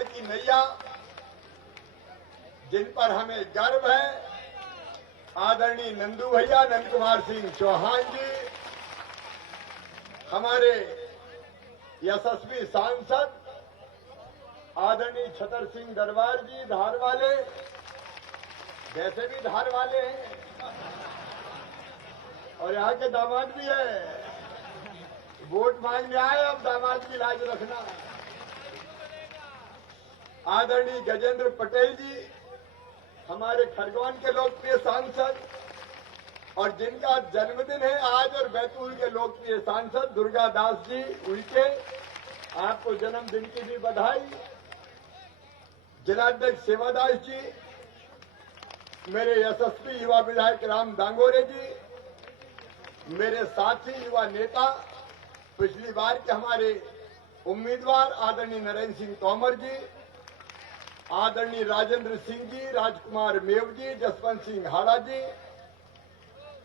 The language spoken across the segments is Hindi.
पार की नैया जिन पर हमें गर्व है, आदरणीय नंदू भैया, नंद कुमार सिंह चौहान जी, हमारे यशस्वी सांसद आदरणीय छतर सिंह दरबार जी धार वाले, वैसे भी धार वाले हैं और यहाँ के दामाद भी है, वोट मांगने आए, अब दामाद की लाज रखना। आदरणीय गजेंद्र पटेल जी, हमारे खरगोन के लोकप्रिय सांसद, और जिनका जन्मदिन है आज, और बैतूल के लोकप्रिय सांसद दुर्गा दास जी, उनके आपको जन्मदिन की भी बधाई। जिलाध्यक्ष सेवादास जी, मेरे यशस्वी युवा विधायक राम दांगोरे जी, मेरे साथी युवा नेता, पिछली बार के हमारे उम्मीदवार आदरणीय नरेंद्र सिंह तोमर जी, आदरणीय राजेंद्र सिंह जी, राजकुमार मेव जी, जसवंत सिंह हाड़ा जी,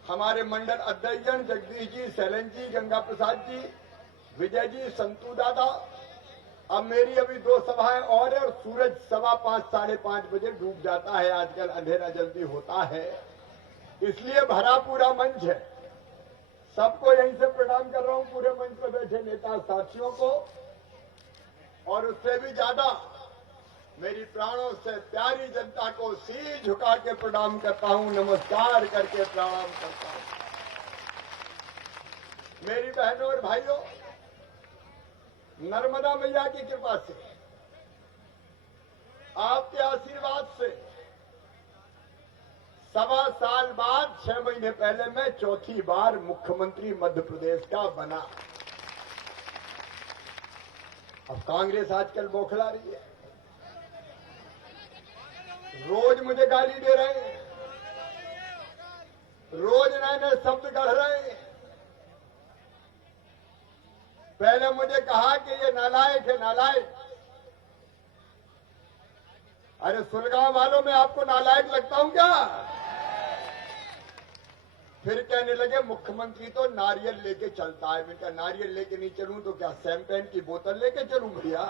हमारे मंडल अध्यक्षजन जगदीश जी, शैलन जी, गंगा प्रसाद जी, विजय जी, संतू दादा। अब मेरी अभी 2 सभाएं और है और सूरज 5:15 साढ़े 5 बजे डूब जाता है, आजकल अंधेरा जल्दी होता है, इसलिए भरा पूरा मंच है। सबको यहीं से प्रणाम कर रहा हूं, पूरे मंच पर बैठे नेता साथियों को, और उससे भी ज्यादा मेरी प्राणों से प्यारी जनता को शीश झुका के प्रणाम करता हूं, नमस्कार करके प्रणाम करता हूं। मेरी बहनों और भाइयों, नर्मदा मैया की कृपा से, आपके आशीर्वाद से 1.25 साल बाद 6 महीने पहले मैं चौथी बार मुख्यमंत्री मध्य प्रदेश का बना। अब कांग्रेस आजकल बौखला रही है, रोज मुझे गाली दे रहे हैं, रोज नए नए शब्द गढ़ रहे हैं। पहले मुझे कहा कि ये नालायक है, नालायक। अरे सुलगांव वालों, में आपको नालायक लगता हूं क्या? फिर कहने लगे मुख्यमंत्री तो नारियल लेके चलता है। मैंने कहा नारियल लेके नहीं चलूं तो क्या शैंपेन की बोतल लेके चलूं भैया?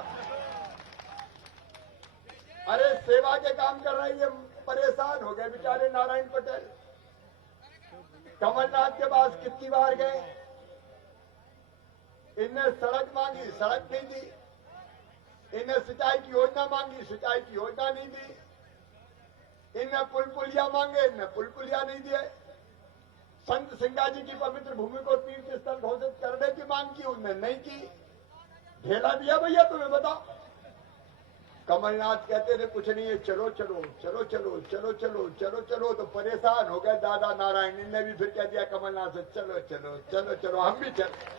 अरे सेवा के काम कर रहे हैं, परेशान हो गए बेचारे नारायण पटेल। कमलनाथ के पास कितनी बार गए, इनने सड़क मांगी, सड़क नहीं दी, इनने सिंचाई की योजना मांगी, सिंचाई की योजना नहीं दी, इनने पुल पुलिया मांगे, इनने पुल पुलिया नहीं दिए। संत सिंगा जी की पवित्र भूमि को तीर्थ स्थल घोषित करने की मांग की, उनने नहीं की। ढेला दिया भैया, तुम्हें बताओ। कमलनाथ कहते थे कुछ नहीं है, चलो चलो चलो चलो चलो चलो चलो चलो, तो परेशान हो गए दादा नारायण। इनने भी फिर कह दिया कमलनाथ से चलो चलो चलो चलो, हम भी चले।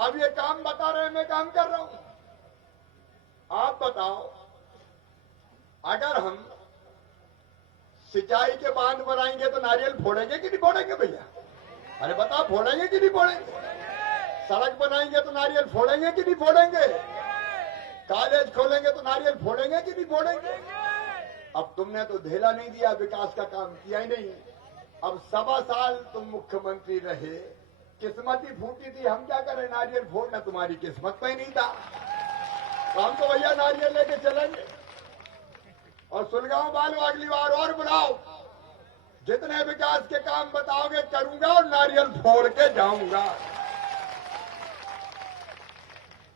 अब ये काम बता रहे, मैं काम कर रहा हूं। आप बताओ, अगर हम सिंचाई के बांध बनाएंगे तो नारियल फोड़ेंगे कि नहीं फोड़ेंगे भैया? अरे बताओ, फोड़ेंगे कि नहीं फोड़ेंगे? सड़क बनाएंगे तो नारियल फोड़ेंगे कि नहीं फोड़ेंगे? कॉलेज खोलेंगे तो नारियल फोड़ेंगे कि नहीं फोड़ेंगे? अब तुमने तो ढेला नहीं दिया, विकास का काम किया ही नहीं। अब 1.25 साल तुम मुख्यमंत्री रहे, किस्मत ही फूटी थी, हम क्या करें? नारियल फोड़ना तुम्हारी किस्मत में ही नहीं था, तो हम तो भैया नारियल लेके चलेंगे। और सुलगांव वालों, अगली बार और बुलाओ, जितने विकास के काम बताओगे करूंगा और नारियल फोड़ के जाऊंगा।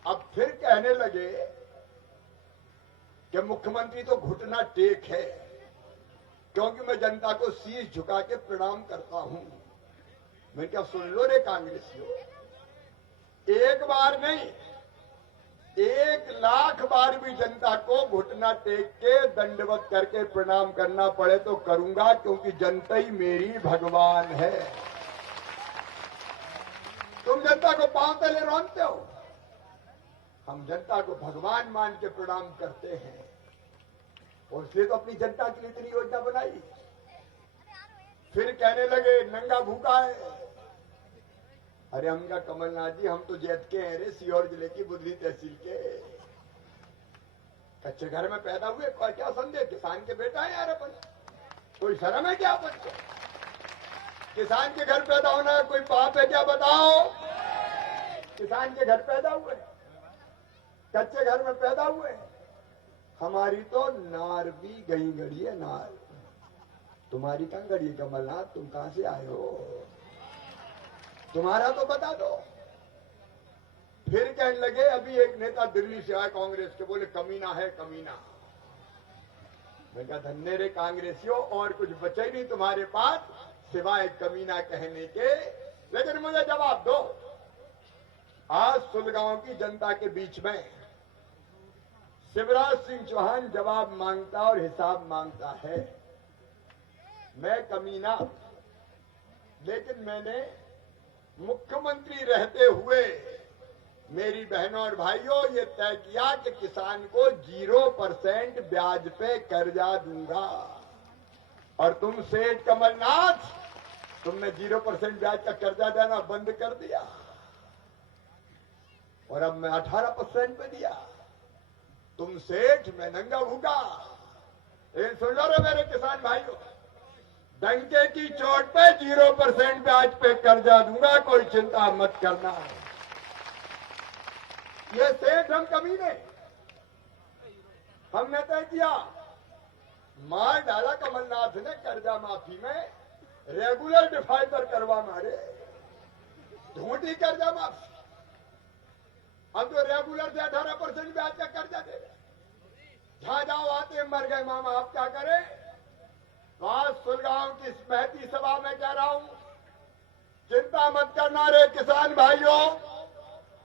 अब फिर कहने लगे कि मुख्यमंत्री तो घुटना टेक है, क्योंकि मैं जनता को शीश झुका के प्रणाम करता हूं। मैं क्या, सुन लो रे कांग्रेसियों, एक बार नहीं 1,00,000 बार भी जनता को घुटना टेक के दंडवत करके प्रणाम करना पड़े तो करूंगा, क्योंकि जनता ही मेरी भगवान है। तुम जनता को पांव तले रौंदते हो, हम जनता को भगवान मान के प्रणाम करते हैं, और इसलिए तो अपनी जनता के लिए इतनी योजना बनाई। फिर कहने लगे नंगा भूखा है। अरे हम क्या कमलनाथ जी, हम तो जैत के हैं रे, सीहोर जिले की बुधली तहसील के, कच्चे घर में पैदा हुए। क्या समझे, किसान के बेटा है यार अपन, कोई शर्म है क्या अपन को? किसान के घर पैदा होना कोई पाप है क्या? बताओ, किसान के घर पैदा हुए। कच्चे घर में पैदा हुए। हमारी तो नार भी गई गड़ी है, नार। तुम्हारी कहां गड़ी है कमलनाथ? तुम कहां से आए हो? तुम्हारा तो बता दो। फिर कहने लगे, अभी एक नेता दिल्ली से आए कांग्रेस के, बोले कमीना है कमीना। मैं कहा धन्य रे कांग्रेसियों, और कुछ बचे ही नहीं तुम्हारे पास सिवाय कमीना कहने के। लेकिन मुझे जवाब दो, आज सुलगांव की जनता के बीच में शिवराज सिंह चौहान जवाब मांगता और हिसाब मांगता है। मैं कमीना, लेकिन मैंने मुख्यमंत्री रहते हुए मेरी बहनों और भाइयों ये तय किया कि किसान को 0% ब्याज पे कर्जा दूंगा। और तुम सेठ कमलनाथ, तुमने 0% ब्याज का कर्जा देना बंद कर दिया और अब मैं 18% पे दिया। तुम सेठ, मैं नंगा भूखा। सुन लो रे मेरे किसान भाइयों, डंके की चोट पे 0% ब्याज पे कर्जा दूंगा, कोई चिंता मत करना। ये सेठ हम कमीने, हमने तय किया। मार डाला कमलनाथ ने कर्जा माफी में, रेगुलर डिफाल्टर करवा मारे, ढूंढी कर्जा माफी। हम तो रेगुलर से 18% ब्याज का कर्जा दे रहे। जहां जाओ आते मर गए मामा, आप क्या करें? तो आज सुलगांव की महती सभा में कह रहा हूं, चिंता मत करना रे किसान भाइयों,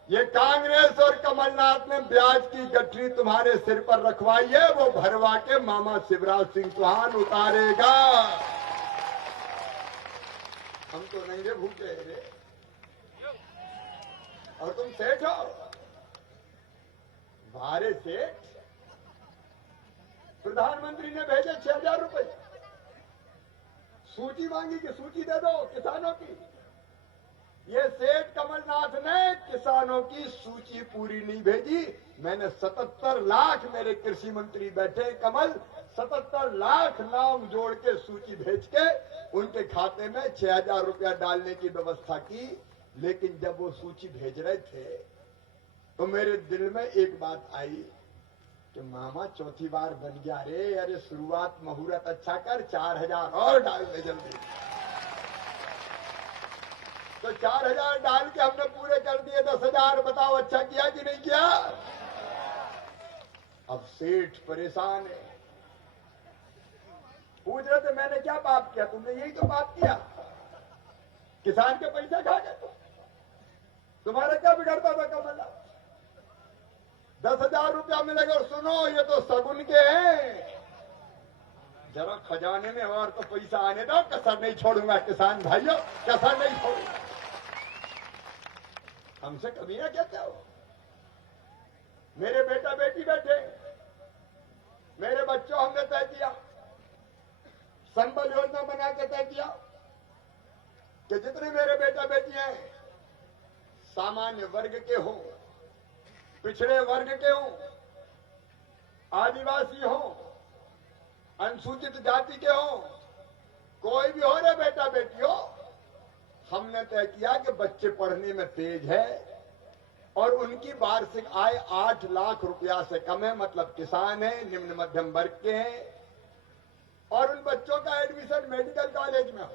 ये कांग्रेस और कमलनाथ ने ब्याज की गठरी तुम्हारे सिर पर रखवाई है, वो भरवा के मामा शिवराज सिंह चौहान उतारेगा। हम तो नंगे भूखे रे, और तुम सेठ हो। बारे सेठ, प्रधानमंत्री ने भेजे 6,000 रुपए, सूची मांगी कि सूची दे दो किसानों की। ये सेठ कमलनाथ ने किसानों की सूची पूरी नहीं भेजी। मैंने 77 लाख, मेरे कृषि मंत्री बैठे कमल, 77 लाख नाम जोड़ के सूची भेज के उनके खाते में 6,000 रुपया डालने की व्यवस्था की। लेकिन जब वो सूची भेज रहे थे तो मेरे दिल में एक बात आई कि मामा चौथी बार बन गया रे। अरे शुरुआत मुहूर्त अच्छा कर, 4,000 और डाल दे जल्दी। तो 4,000 डाल के हमने पूरे कर दिए 10,000। बताओ अच्छा किया कि नहीं किया? अब सेठ परेशान है, पूछ रहे थे मैंने क्या पाप किया? तुमने यही तो पाप किया, किसान के पैसे खा गए। तुम्हारा क्या बिगड़ता था कमलनाथ? 10,000 रुपया मिलेगा। और सुनो, ये तो सगुन के हैं, जरा खजाने में और तो पैसा आने दो, कसर नहीं छोड़ूंगा किसान भाइयों, कसर नहीं छोड़ूंगा। हमसे कभी ना कहते हो। मेरे बेटा बेटी बैठे, मेरे बच्चों, हमने तय किया, संबल योजना बना के तय किया कि जितने मेरे बेटा बेटियां हैं, सामान्य वर्ग के हों, पिछड़े वर्ग के हों, आदिवासी हों, अनुसूचित जाति के हों, कोई भी हो रे बेटा बेटी हो, हमने तय किया कि बच्चे पढ़ने में तेज है और उनकी वार्षिक आय 8 लाख रुपया से कम है, मतलब किसान है, निम्न मध्यम वर्ग के हैं, और उन बच्चों का एडमिशन मेडिकल कॉलेज में हो,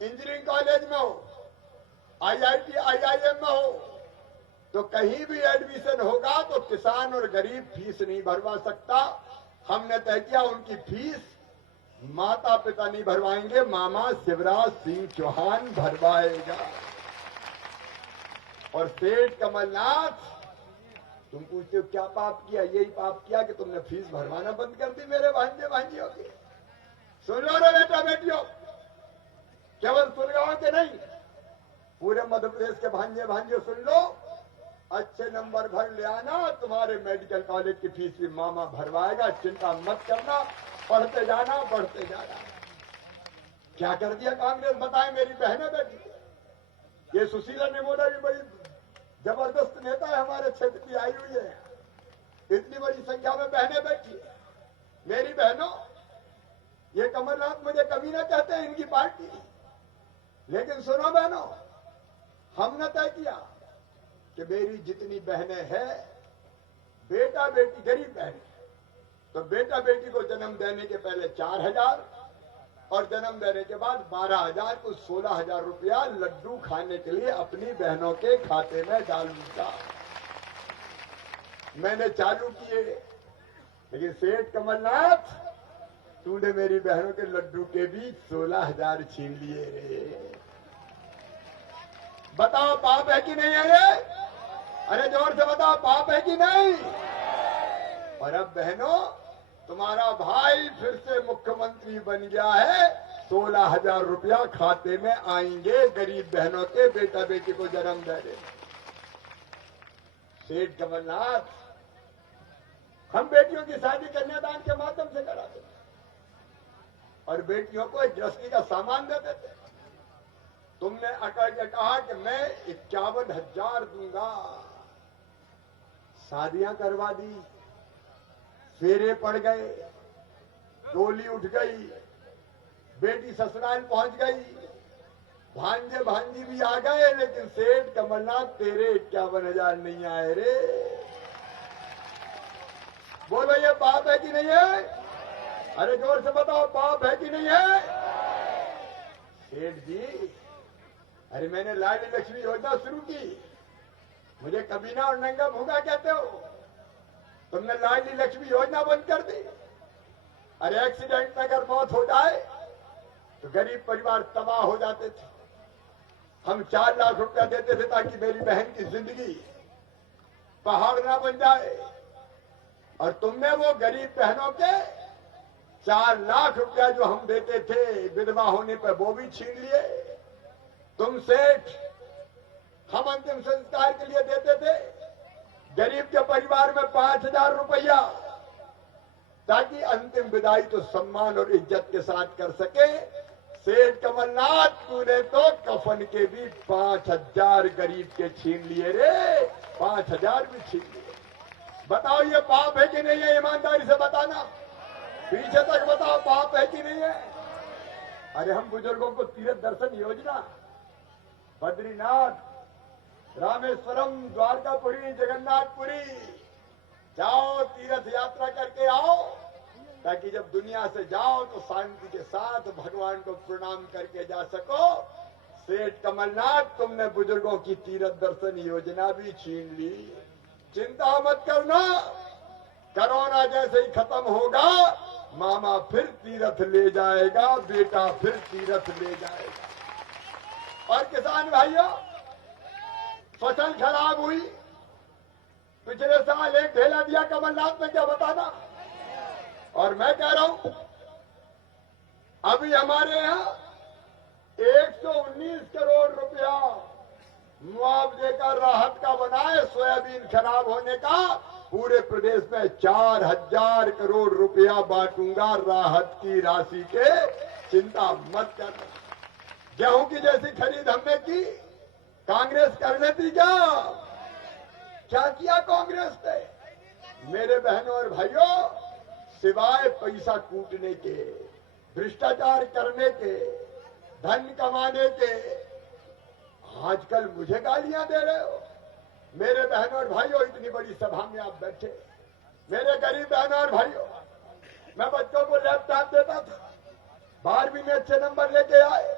इंजीनियरिंग कॉलेज में हो, IIT IIM में हो, तो कहीं भी एडमिशन होगा तो किसान और गरीब फीस नहीं भरवा सकता। हमने तय किया उनकी फीस माता पिता नहीं भरवाएंगे, मामा शिवराज सिंह चौहान भरवाएगा। और सेठ कमलनाथ, तुम पूछते हो क्या पाप किया? यही पाप किया कि तुमने फीस भरवाना बंद कर दी मेरे भांजे भांजियों की। सुन लो रे बेटा बेटियों, केवल सुलगांव के नहीं, पूरे मध्य प्रदेश के भांजे भांजियों सुन लो, अच्छे नंबर भर ले आना, तुम्हारे मेडिकल कॉलेज की फीस भी मामा भरवाएगा, चिंता मत करना, पढ़ते जाना, बढ़ते जाना। क्या कर दिया कांग्रेस बताए मेरी बहनें बेटी? ये सुशीला निमोदा भी बड़ी जबरदस्त नेता है, हमारे क्षेत्र की आई हुई है, इतनी बड़ी संख्या में बहनें बैठी। मेरी बहनों, ये कमलनाथ मुझे कभी ना कहते हैं, इनकी पार्टी। लेकिन सुनो बहनों, हमने तय किया कि मेरी जितनी बहनें हैं बेटा बेटी गरीब बहन, तो बेटा बेटी को जन्म देने के पहले 4,000 और जन्म देने के बाद 12,000 को 16,000 रुपया लड्डू खाने के लिए अपनी बहनों के खाते में डालूंगा। मैंने चालू किए, लेकिन सेठ कमलनाथ तूने मेरी बहनों के लड्डू के भी 16,000 छीन लिए रे। बताओ पाप है कि नहीं है ये? अरे जोर से बताओ पाप है कि नहीं? और अब बहनों तुम्हारा भाई फिर से मुख्यमंत्री बन गया है, 16,000 रुपया खाते में आएंगे गरीब बहनों के बेटा बेटी को जन्म देने। सेठ कमलनाथ, हम बेटियों की शादी कन्यादान के माध्यम से कराते थे और बेटियों को एक गृहस्थी का सामान देते थे। तुमने अटल के कहा कि मैं 51,000 दूंगा, शादियां करवा दी, फेरे पड़ गए, डोली उठ गई, बेटी ससुराल पहुंच गई, भांजे भांजी भी आ गए, लेकिन सेठ कमलनाथ तेरे 51,000 नहीं आए रे। बोलो ये पाप है कि नहीं है? अरे जोर से बताओ पाप है कि नहीं है? सेठ जी, अरे मैंने लाडली लक्ष्मी योजना शुरू की, मुझे कमीना और नंगा भूखा कहते हो, तुमने लाडली लक्ष्मी योजना बंद कर दी। अरे एक्सीडेंट में अगर मौत हो जाए तो गरीब परिवार तबाह हो जाते थे। हम 4 लाख रुपया देते थे ताकि मेरी बहन की जिंदगी पहाड़ ना बन जाए, और तुमने वो गरीब बहनों के 4 लाख रुपया जो हम देते थे विधवा होने पर वो भी छीन लिए। तुम सेठ, हम अंतिम संस्कार के लिए देते थे गरीब के परिवार में 5,000 रुपया, ताकि अंतिम विदाई तो सम्मान और इज्जत के साथ कर सके। सेठ कमलनाथ, तूने तो कफन के भी 5,000 गरीब के छीन लिए रे, 5,000 भी छीन लिए। बताओ ये पाप है कि नहीं है? ईमानदारी से बताना, पीछे तक बताओ पाप है कि नहीं है? अरे हम बुजुर्गों को तीर्थ दर्शन योजना, बद्रीनाथ, रामेश्वरम, द्वारकापुरी, जगन्नाथपुरी, जाओ तीर्थ यात्रा करके आओ, ताकि जब दुनिया से जाओ तो शांति के साथ भगवान को प्रणाम करके जा सको। सेठ कमलनाथ, तुमने बुजुर्गों की तीर्थ दर्शन योजना भी छीन ली। चिंता मत करना, कोरोना जैसे ही खत्म होगा मामा फिर तीर्थ ले जाएगा, बेटा फिर तीर्थ ले जाएगा। और किसान भाइयों, फसल खराब हुई, पिछले साल एक ढेला दिया कमलनाथ ने, क्या बताना? और मैं कह रहा हूं अभी हमारे यहाँ 119 करोड़ रुपया मुआवजे का राहत का बना है। सोयाबीन खराब होने का पूरे प्रदेश में 4,000 करोड़ रुपया बांटूंगा राहत की राशि के, चिंता मत करना। गेहूं की जैसी खरीद हमने की, कांग्रेस कर लेती क्या किया कांग्रेस ने? मेरे बहनों और भाइयों, सिवाय पैसा कूटने के, भ्रष्टाचार करने के, धन कमाने के, आजकल मुझे गालियां दे रहे हो। मेरे बहनों और भाइयों, इतनी बड़ी सभा में आप बैठे, मेरे गरीब बहनों और भाइयों, मैं बच्चों को लैपटॉप देता था, 12वीं में अच्छे नंबर लेके आए,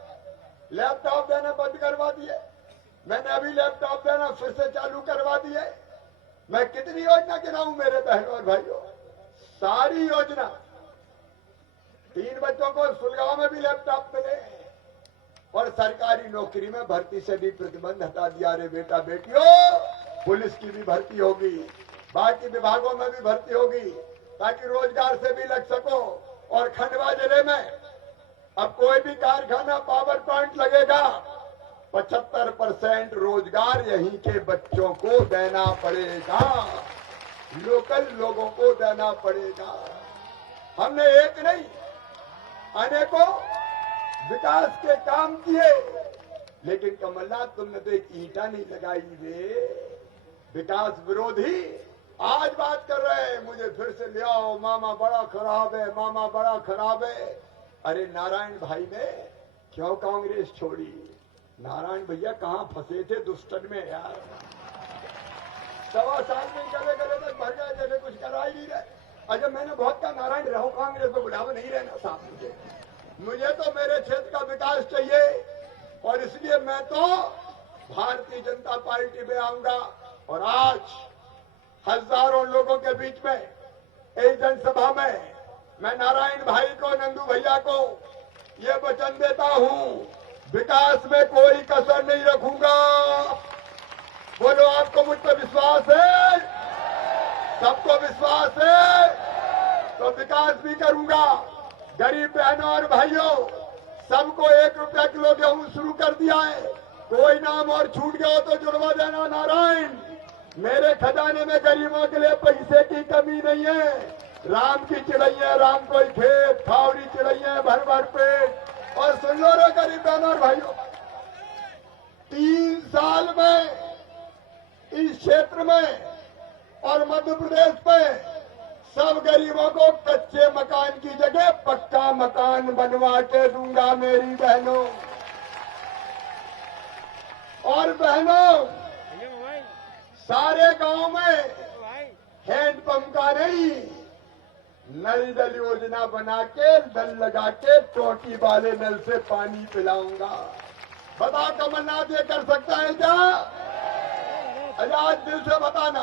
लैपटॉप देना बंद करवा दिए। मैंने अभी लैपटॉप देना फिर से चालू करवा दिए। मैं कितनी योजना गिनाऊं मेरे बहनों और भाइयों, सारी योजना। 3 बच्चों को सुलगांव में भी लैपटॉप मिले, और सरकारी नौकरी में भर्ती से भी प्रतिबंध हटा दिया रे बेटा बेटियों। पुलिस की भी भर्ती होगी, बाकी विभागों में भी भर्ती होगी, ताकि रोजगार से भी लग सको। और खंडवा जिले में अब कोई भी कारखाना, पावर प्लांट लगेगा, 75% रोजगार यहीं के बच्चों को देना पड़ेगा, लोकल लोगों को देना पड़ेगा। हमने एक नहीं अनेकों विकास के काम किए, लेकिन कमलनाथ, तुमने तो एक ईंटा नहीं लगाई रे। विकास विरोधी आज बात कर रहे हैं, मुझे फिर से ले आओ, मामा बड़ा खराब है, मामा बड़ा खराब है। अरे नारायण भाई ने क्यों कांग्रेस छोड़ी? नारायण भैया कहां फंसे थे दुष्टन में यार, 1.25 साल में गले गले तक भर गए, जैसे कुछ दिखाई नहीं रहे। अच्छा, मैंने बहुत कहा नारायण रहो कांग्रेस में, बुढ़ावा नहीं रहना साहब। मुझे तो मेरे क्षेत्र का विकास चाहिए और इसलिए मैं तो भारतीय जनता पार्टी में आऊंगा। और आज हजारों लोगों के बीच में एक जनसभा में मैं नारायण भाई को, नंदू भैया को ये वचन देता हूं, विकास में कोई कसर नहीं रखूंगा। बोलो, आपको मुझ पर विश्वास है? सबको विश्वास है तो विकास भी करूंगा। गरीब बहनों और भाइयों, सबको 1 रुपया किलो गेहूं शुरू कर दिया है। कोई नाम और छूट गया हो तो जुड़वा देना नारायण। मेरे खजाने में गरीबों के लिए पैसे की कमी नहीं है। राम की चिड़ैया, राम कोई खेत, खावरी चिड़ैया भर भर पेट। और सुन लो रे गरीब बहनों और भाइयों, 3 साल में इस क्षेत्र में और मध्य प्रदेश में सब गरीबों को कच्चे मकान की जगह पक्का मकान बनवा के दूंगा मेरी बहनों। और बहनों, सारे गांव में हैंडपंप का नहीं, नल जल योजना बना के नल लगा के टोटी वाले नल से पानी पिलाऊंगा। बता कमलनाथ ये कर सकता है क्या? आज दिल से बताना,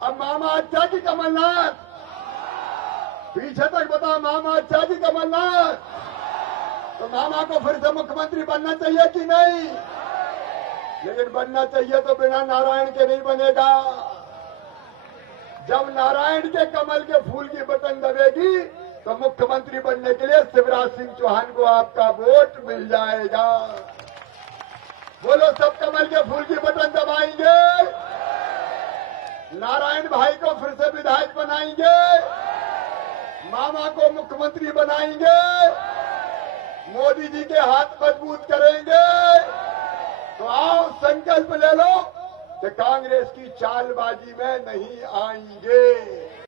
अब मामा अच्छा की कमलनाथ? पीछे तक बता, मामा अच्छा की कमलनाथ? तो मामा को फिर से मुख्यमंत्री बनना चाहिए कि नहीं? लेकिन बनना चाहिए तो बिना नारायण के नहीं बनेगा। जब नारायण के कमल के फूल की बटन दबेगी तो मुख्यमंत्री बनने के लिए शिवराज सिंह चौहान को आपका वोट मिल जाएगा। बोलो, सब कमल के फूल की बटन दबाएंगे, नारायण भाई को फिर से विधायक बनाएंगे, मामा को मुख्यमंत्री बनाएंगे, मोदी जी के हाथ मजबूत करेंगे। तो आओ संकल्प ले लो कि कांग्रेस की चालबाजी में नहीं आएंगे।